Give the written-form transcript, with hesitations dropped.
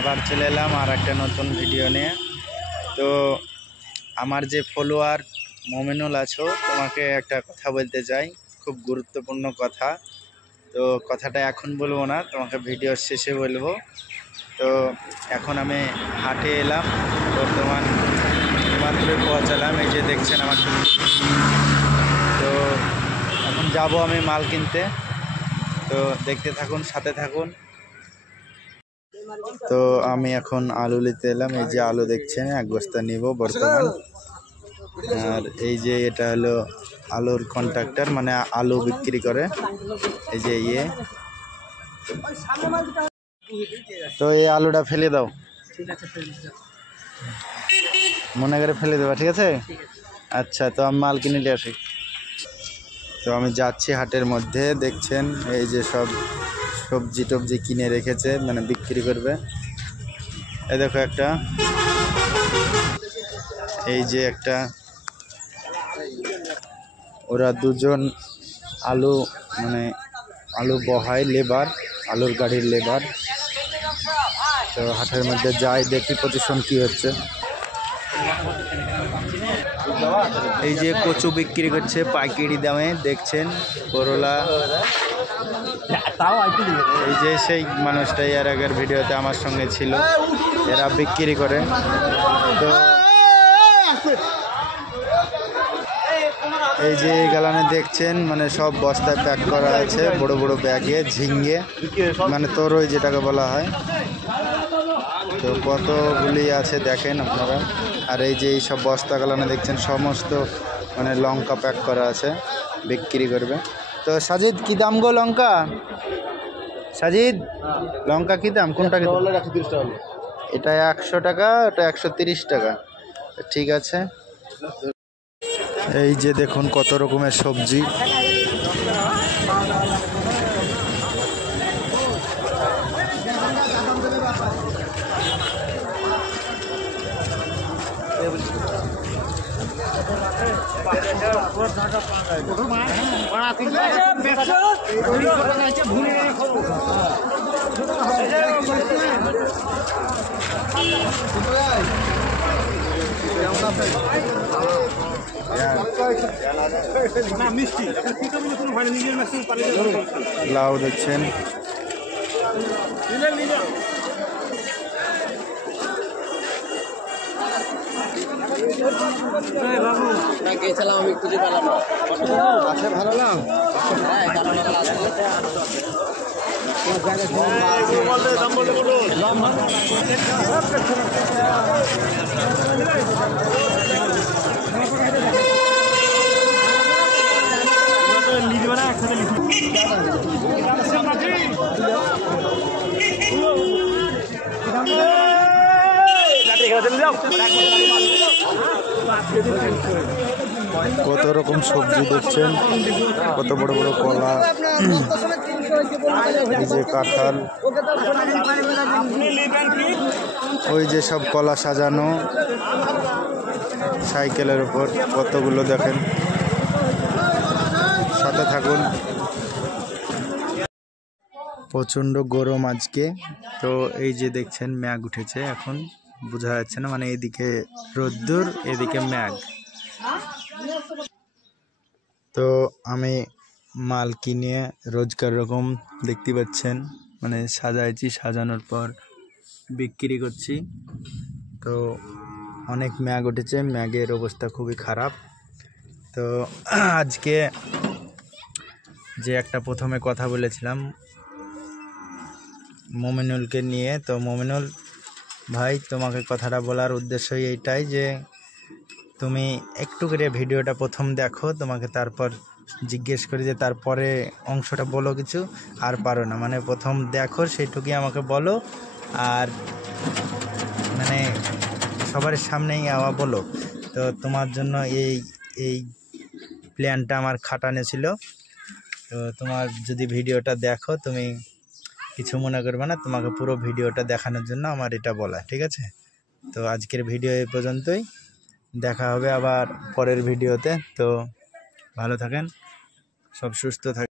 আবার চলে এলাম আর একটা নতুন ভিডিও নিয়ে। তো আমার যে ফলোয়ার মোমিনুল আছো, তোমাকে একটা কথা বলতে চাই, খুব গুরুত্বপূর্ণ কথা। তো কথাটা এখন বলবো না, তোমাকে ভিডিওর শেষে বলবো। তো এখন আমি হাটে এলাম, বর্তমান মাত্রই পৌঁছালাম। এই যে দেখছেন আমার, তো এখন যাব আমি মাল কিনতে। তো দেখতে থাকুন, সাথে থাকুন। তো আমি এখন আলু নিতে এলাম। এই যে আলু দেখছেন, এক বস্তা নিব বর্তমান। আর এই যে এটা হলো আলুর কন্ট্রাক্টর, মানে আলু বিক্রি করে, এই যে তো এই আলুটা ফেলে দাও, মনে করে ফেলে দেবা, ঠিক আছে? আচ্ছা, তো আমি মাল কিনে নিয়ে আসি। তো আমি যাচ্ছি হাটের মধ্যে, দেখছেন এই যে সব সবজি টবজি কিনে রেখেছে, মানে বিক্রি করবে। এই দেখো একটা, এই যে একটা, ওরা দুজন আলু, মানে আলু বহায়, লেবার, আলুর গাড়ির লেবার। তো হাটের মধ্যে যাই, দেখি পজিশন কি হচ্ছে। এই যে কচু বিক্রি করছে পাইকারি দামে, দেখছেন করলা। এই যে সেই মানুষটাই এর আগের ভিডিওতে আমার সঙ্গে ছিল, এরা বিক্রি করে। তো এই যে গালানে দেখছেন, মানে সব বস্তায় প্যাক করা আছে, বড় বড় ব্যাগে, ঝিঙ্গে, মানে তরই যেটাকে বলা হয়। তো কতগুলি আছে দেখেন আপনারা। আর এই যে এই সব বস্তা গালানে দেখছেন, সমস্ত মানে লঙ্কা প্যাক করা আছে, বিক্রি করবে। তো সাজিদ, কি দাম গো লঙ্কা? সাজিদ, লঙ্কা কি দাম? কোনটা? 130 টাকা। এটা 100 টাকা, এটা 130 টাকা। ঠিক আছে। এই যে দেখুন কত রকমের সবজি। লাউ দেখছেন, গেছিলাম আমি, খুঁজে পেলাম না। ভালো লাভ, কত রকম সবজি দেখছেন, কত বড় বড় কলা, এই যে কাঁঠাল, ওই যে সব কলা সাজানো সাইকেলের উপর, কতগুলো দেখেন। সাথে থাকুন। প্রচণ্ড গরম আজকে। তো এই যে দেখছেন ম্যাঘ উঠেছে, এখন বোঝা যাচ্ছে না, মানে এদিকে রোদ্দুর, এদিকে ম্যাঘ। তো আমি মাল কিনে রোজকার রকম দেখতে পাচ্ছেন, মানে সাজাইছি, সাজানোর পর বিক্রি করছি। তো অনেক ম্যাঘ উঠেছে, ম্যাঘের অবস্থা খুবই খারাপ। তো আজকে যে একটা প্রথমে কথা বলেছিলাম মোমিনুলকে নিয়ে, তো মোমিনুল ভাই, তোমাকে কথাটা বলার উদ্দেশ্যই এইটাই যে তুমি একটু করে ভিডিওটা প্রথম দেখো, তোমাকে তারপর জিজ্ঞেস করি যে তারপরে অংশটা বলো কিছু, আর পারো না, মানে প্রথম দেখো, সেইটুকুই আমাকে বলো। আর মানে সবার সামনেই আওয়া বলো। তো তোমার জন্য এই প্ল্যানটা আমার খাটানো ছিল। তো তোমার যদি ভিডিওটা দেখো, তুমি কিছু মনে করবে না, তোমাকে পুরো ভিডিওটা দেখানোর জন্য আমার এটা বলা, ঠিক আছে? তো আজকের ভিডিও এই পর্যন্তই, দেখা হবে আবার পরের ভিডিওতে। তো ভালো থাকেন, সব সুস্থ থাকেন।